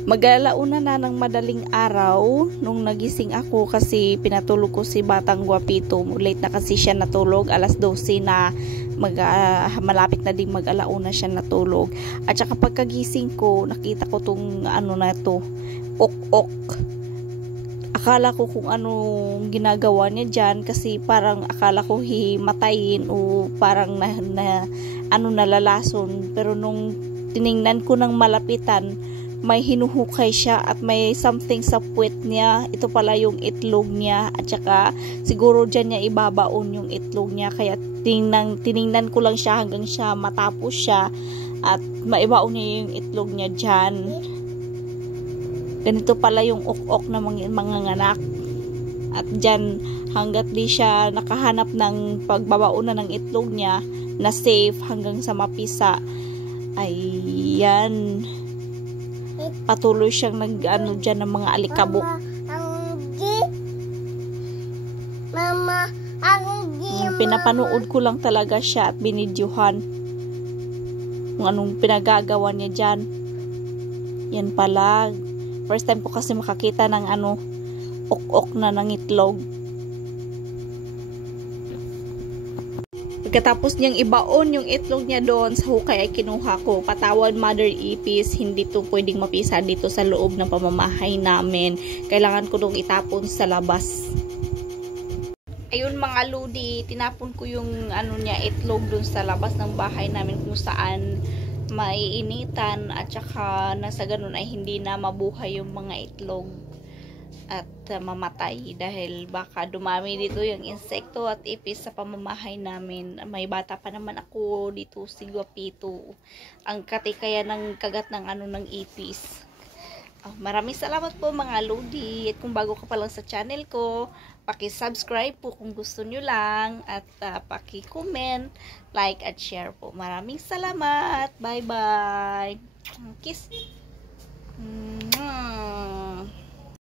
Mag-alauna na ng madaling araw nung nagising ako kasi pinatulog ko si Batang Guapito. Late na kasi siya natulog, alas 12 na, malapit na din mag-alauna siya natulog. At saka pagkagising ko, nakita ko tong ano na to, ok-ok. Akala ko kung anong ginagawa niya dyan kasi parang akala ko himatayin o parang nalalason. Pero nung tiningnan ko ng malapitan, may hinuhukay siya at may something sa puwet niya. Ito pala yung itlog niya at saka siguro dyan niya ibabaon yung itlog niya. Kaya tiningnan ko lang siya hanggang siya matapos siya at maibaon niya yung itlog niya dyan. Ganito pala yung ok-ok na mga nganak. At dyan hanggat di siya nakahanap ng pagbabaon na ng itlog niya na safe hanggang sa mapisa, ayan, patuloy siyang nag-ano dyan ng mga alikabok. Pinapanood ko lang talaga siya at binidyohan kung anong pinagagawa niya dyan. Yan pala, first time ko kasi makakita ng ok-ok na ng itlog. Pagkatapos niyang ibaon yung itlog niya doon sa hukay ay kinuha ko. Patawad Mother Ipis, hindi to pwedeng mapisa dito sa loob ng pamamahay namin. Kailangan ko dong itapon sa labas. Ayun mga ludi, tinapon ko yung itlog doon sa labas ng bahay namin kung saan maiinitan at saka nasa ganun ay hindi na mabuhay yung mga itlog at mamatay dahil baka dumami dito yung insekto at ipis sa pamamahay namin. May bata pa naman ako dito, si Guapito. Ang katikaya ng kagat ng ipis. Maraming salamat po mga lodi. At kung bago ka pa lang sa channel ko, paki-subscribe po kung gusto nyo lang at paki-comment, like at share po. Maraming salamat. Bye bye. Kiss.